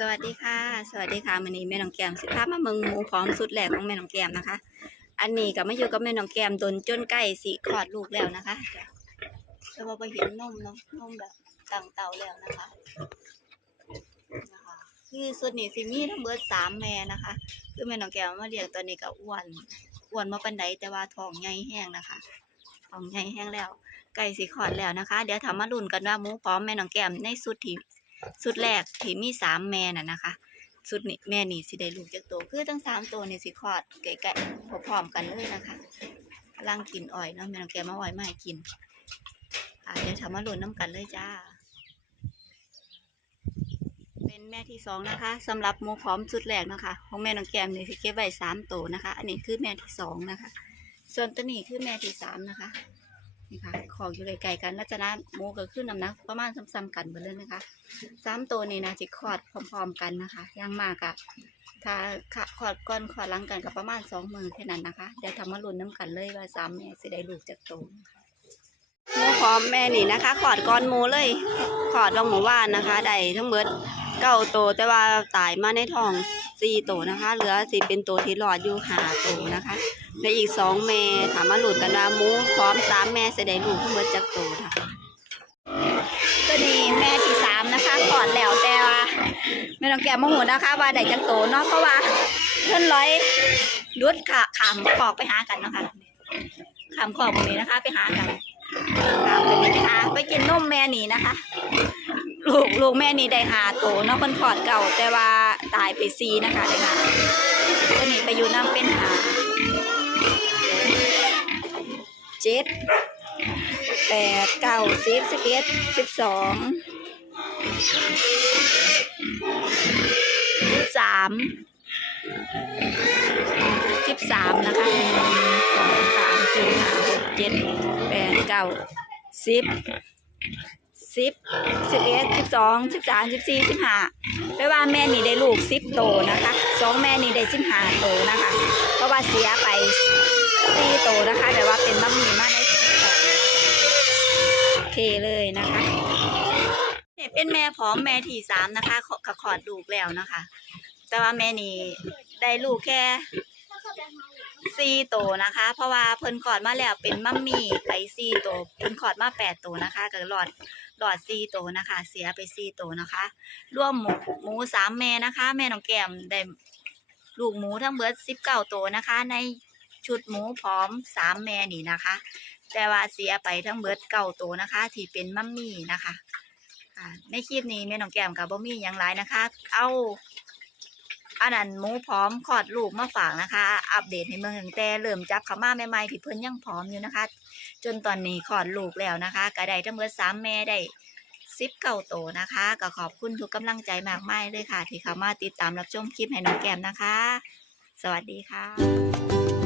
สวัสดีค่ะ สวัสดีค่ะวันนี้แม่น้องแก้มสิพามาเมืองหมูพร้อมสุดแหลกของแม่น้องแก้มนะคะ อันนี้ก็มาอยู่กับแม่น้องแก้มโดนจนใกล้สิคลอดลูกแล้วนะคะแต่ว่าไปเห็นนมเนาะนมแบบตั้งเตาแล้วนะคะนะคะคือสุดนี้สิมีทั้งเบิดสามแม่นะคะ คือแม่น้องแก้มมาเลี้ยงตอนนี้ก็อ้วนอ้วนมาปันไดแต่ว่าท้องใหญ่แห้งนะคะท้องใหญ่แห้งแล้วใกล้สิคลอดแล้วนะคะ เดี๋ยวทำมาลุ้นกันว่าหมูพร้อมแม่น้องแก้มในสุดที่ สุดแรกที่มีสามแม่น่ะนะคะ สุดนี้แม่นี่สิได้ลูกจากโตวคือทั้งสามตัวนี่สิคลอดใกล้ๆพร้อมๆกันเลยนะคะกำลังกินอ้อยเนาะแม่น้องแกมาอ้อยมาให้กินอ่าเดี๋ยวทำมาหล่นน้ำกันเลยจ้า เป็นแม่ที่สองนะคะสำหรับหมูพร้อมสุดแรกนะคะ ของแม่น้องแกมนี่สิเก็บไว้สามตัวนะคะ อันนี้คือแม่ที่สองนะคะ ส่วนตัวนี้คือแม่ที่สามนะคะ นี่ค่ะ ของอยู่ไกลๆกันลักษณะหมูก็ขึ้นน้ำหนักประมาณซ้ำๆกันหมดเลยนะคะสามตัวนี้นะจิคลอดพร้อม ๆ กันนะคะยังมากอะถ้าขะคลอดก่อนคลอดหลังกันก็ประมาณสองมือแค่นั้นนะคะเดี๋ยวทำมาลุ้นน้ำกันเลยว่าสามแม่สิได้ลูกจากตัวนะคะหมูพร้อมแม่นี่นะคะคลอดก่อนหมูเลยคลอดลงหมู่านนะคะได้ทั้งเบิดเก้าตัวแต่ว่าตายมาในท้อง สี่ตัวนะคะ เหลือสิเป็นตัวที่รอดอยู่หาตัวนะคะในอีกสองแม่ถามมาลุ้นกันว่ามูพร้อมสามแม่สิได้ลูกทั้งเบิดจากตัวนะคะตัวนี้แม่ที่สามนะคะขอดแล้วแต่ว่าไม่ต้องแก้มโหนะคะ ว่าได้จังโตเนาะเพราะว่าเพื่อนร้อยรุดขาขามขอกไปหากันนะคะขามขอกตรงนี้นะคะ ไปหากันขามไปหาไปกินนมแม่นี่นะคะ ลูกลูกแม่นี่ได้หาโตเนาะคนขอดเก่าแต่ว่า ตายไปซีนะคะได้หาตัวนี้ไปอยู่น้ำเป็นหาเจ็ดแปดเก้าสิบสิบเอ็ดสิบสองสิบสามสิบสามนะคะหนึ่งสองสามสี่ห้าหกเจ็ดแปดเก้าสิบ สิบสิบเอ็ดสิบสองสิบสามสิบสี่สิบห้าแปลว่าแม่นี่ได้ลูกสิบโตนะคะสองแม่นี่ได้สิบห้าโตนะคะ เพราะว่าเสียไปสี่โตนะคะแต่ว่าเป็นบัมมี่มาได้โอเคเลยนะคะเนี่ยเป็นแม่พร้อมแม่ที่สามนะคะขอขอดลูกแล้วนะคะ แต่ว่าแม่นี่ได้ลูกแค่สี่โตนะคะ เพราะว่าเพิ่นขอดมาแล้วเป็นมัมมี่ไปสี่โตเพิ่นขอดมาแปดโตนะคะก็หลอด หลอดซีโตนะคะ เสียไปซีโตนะคะ ร่วมหมูหมูสามแม่นะคะ แม่น้องแก้มได้ลูกหมูทั้งเบิร์ดสิบเก้าโตนะคะ ในชุดหมูพร้อมสามแม่นี่นะคะ แต่ว่าเสียไปทั้งเบิร์ดเก่าโตนะคะ ที่เป็นมัมมี่นะคะในคลิปนี้แม่น้องแก้มกับบ่มี่ยังไรนะคะ เอา อันนั้นหมูพร้อมขอดลูกมาฝากนะคะ อัปเดตให้เมืองถึงแต่เริ่มจับเขามาใหม่ๆที่เพิ่นยังพร้อมอยู่นะคะ จนตอนนี้ขอดลูกแล้วนะคะก็ได้ทั้งเบิดสามแม่ได้ซิปเก่าโตนะคะ ก็ขอบคุณทุกกำลังใจมากมายเลยค่ะ ที่เข้ามาติดตามรับชมคลิปให้น้องแก้มนะคะ สวัสดีค่ะ